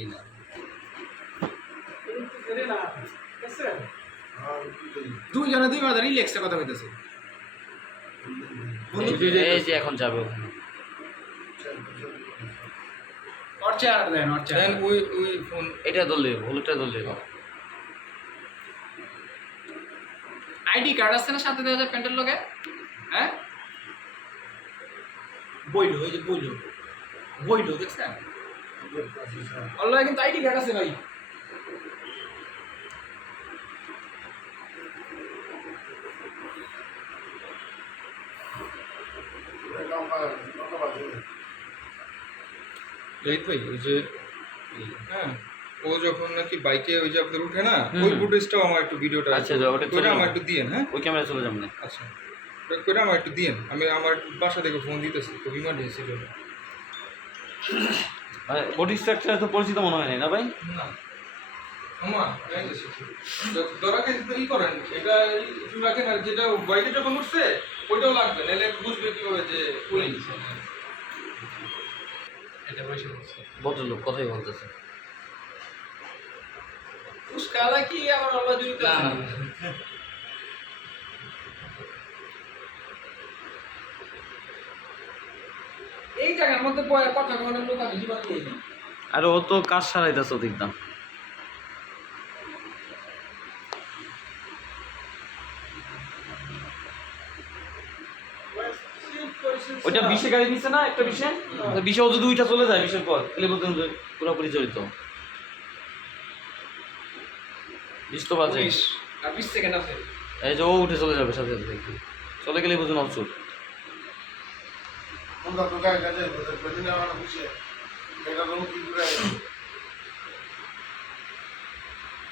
এই না দুইজনে দুই বাজার রিল্যাক্সে কথা কইতেছে। এই যে এখন যাবে ওখানে ওর চেয়ার দেন, ওর চেয়ার ওই ফোন এটা ধরলে হলুদটা ধরলে আইডি কার্ড আছে না সাথে দেওয়া যায় প্যান্টের লগে? হ্যাঁ বইলো, ওই যে বইলো বইলো দেখছেন অল্লাহ কিন্তু আইডি কার্ড আছে ভাই। এই ভাই ওই যে হ্যাঁ ও যখন নাকি বাইকে ওই যে আপনার উঠে না ওই ফুটেজটাও আমার একটু ভিডিওটা আচ্ছা ওটা ওইটা আমার একটু দিয়েন। হ্যাঁ ওই ক্যামেরা চলে যাবেন না। আচ্ছা ওইটা আমার একটু দিয়েন, আমি আমার বাসা থেকে ফোন দিতেছি, খুব ইমার্জেন্সি জন্য। বডি স্ট্রাকচার তো পরিচিত মনে হয় না ভাই? না আমার ধরাকে ই করেন এটা রাখেন, আর যেটা বাইকে যখন উঠছে ওইটাও লাগবে, নাহলে বুঝবে কিভাবে যে পুলিশ এটা বসে বসে ভদ্রলোক কথাই বলতেছে। উস্কালা কি আমার আল্লাহ জড়িত আছে? এই জায়গার মধ্যে বয়া কথা কোনো লোক আমি জীবন দিয়ে দিই। আর ও তো কাজ সারাইতেছে দেখতাম। ওইটা বিশে গাড়ি দিচ্ছে না একটা বিশে, বিশে ও যদি দুইটা চলে যায় বিশের পর তাহলে বলতেন যে পুরোপুরি জড়িত। 20 তো বাজে, 20 আর 20 সেকেন্ড আছে। এই যে ও উঠে চলে যাবে সাথে সাথে দেখি চলে গেলে বুঝুন অবসর।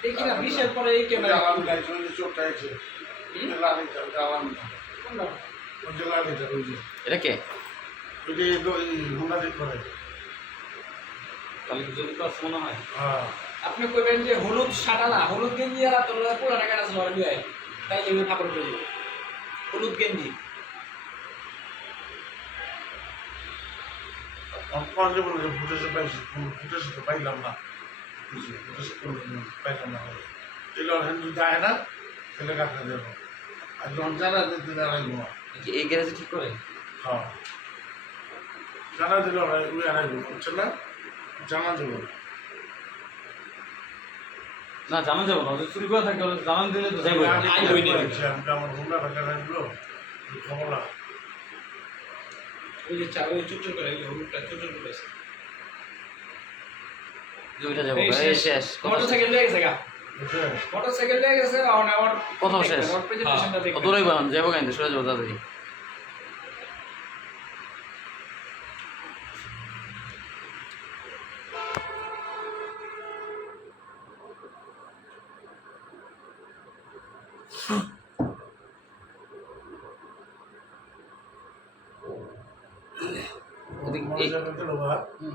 দেখি না 20 এর পরে এই ক্যামেরা এটা কে? তাহলে কি জড়িত আছে মনে হয়। আপনি কইবেন যে হলুদ শাটালা হলুদ গেঞ্জি আর তোর পুরো টাকা আছে লড়াই লয় তাই এমনি ফাপড় করে দিবে হলুদ গেঞ্জি। পাইলাম না যায় না তাহলে কাটা দেবো আর যখন জানা দিতে দাঁড়াইবো এই গ্যারেজে ঠিক করে। হ্যাঁ জানা দিল ওই আড়াইবো বুঝছে না, জানা দেবো না জানা যাবে না, চুরি করে থাকে জানান দিলে তো যাইব। আমার হুন্ডা টাকা রাখলো খবর না ওই যে চা ওই চুট করে এই হলুদটা চুট করে আছে দুইটা যাবো এই শেষ মোটরসাইকেল নিয়ে গেছে গা মোটরসাইকেল নিয়ে গেছে আর আমার কত শেষ আমার প্রেজেন্টেশনটা দেখো কতই বান যাবো কেন সরে যাবো তাড়াতাড়ি।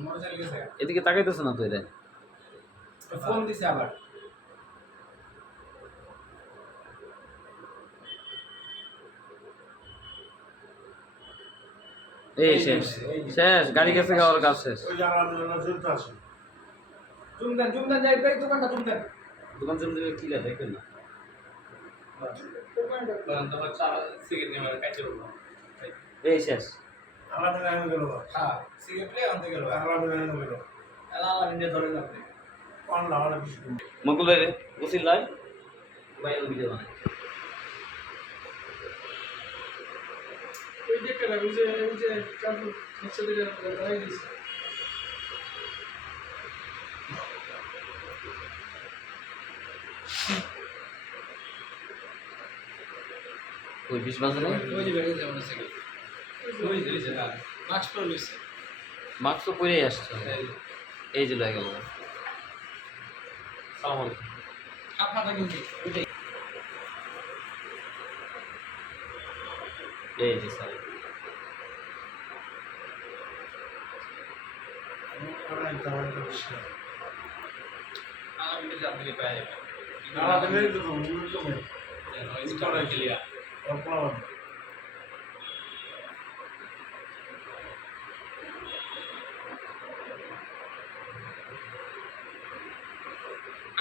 মোটরসাইকেল গেছে গা এদিকে তাকাইতেছে না তো এটা। ফোন দিছে আবার এই শেষ শেষ গাড়ি গেছে গাওয়ার কাজ শেষ। ওই জানা চলতে আসে জুমদান যাই পাই দোকানটা জুমদান দোকান জমি কি লাগে দেখবেন না। তোমার চা সিগারেট নিয়ে মানে কাটতে বলবো এই শেষ আলাদা লাইন গেল হ্যাঁ সিগারেট প্লে আনতে গেল আলাদা লাইন গেল আলাদা ইন্ডিয়া ধরে যাবে অনলাইন অনেক কিছু মঙ্গল রে বসিল লাই বাইরে ভিডিও বানাই ওই যে কেন ওই যে কাপড় নিচে দিকে লাগাই দিছে ওই 20 বাজে না ওই যে বেরিয়ে যাবে সাইকেল ওই যে না মাস্ক পরে লইছে মাস্ক তো পরেই আসছে। এই যে লাগে গেল। সালাম আলাইকুম আপনারা কিন্তু এই যে স্যার আলামিনে যাবে পায় আলাদা লাইন তো মূল তো মেয়ে স্টার ক্লিয়ার অপরাধ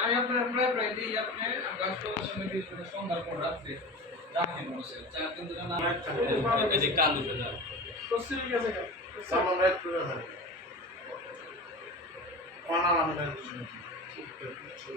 আমি আপনার প্রায় দিই আপনি গাছপালার সঙ্গে দিয়ে সন্ধ্যার পর রাত্রে রাখেন মানুষের 4 দিন ধরে না এই যে কান উঠে যায় সালাম এক করে থাকে অনাম আমি কিছু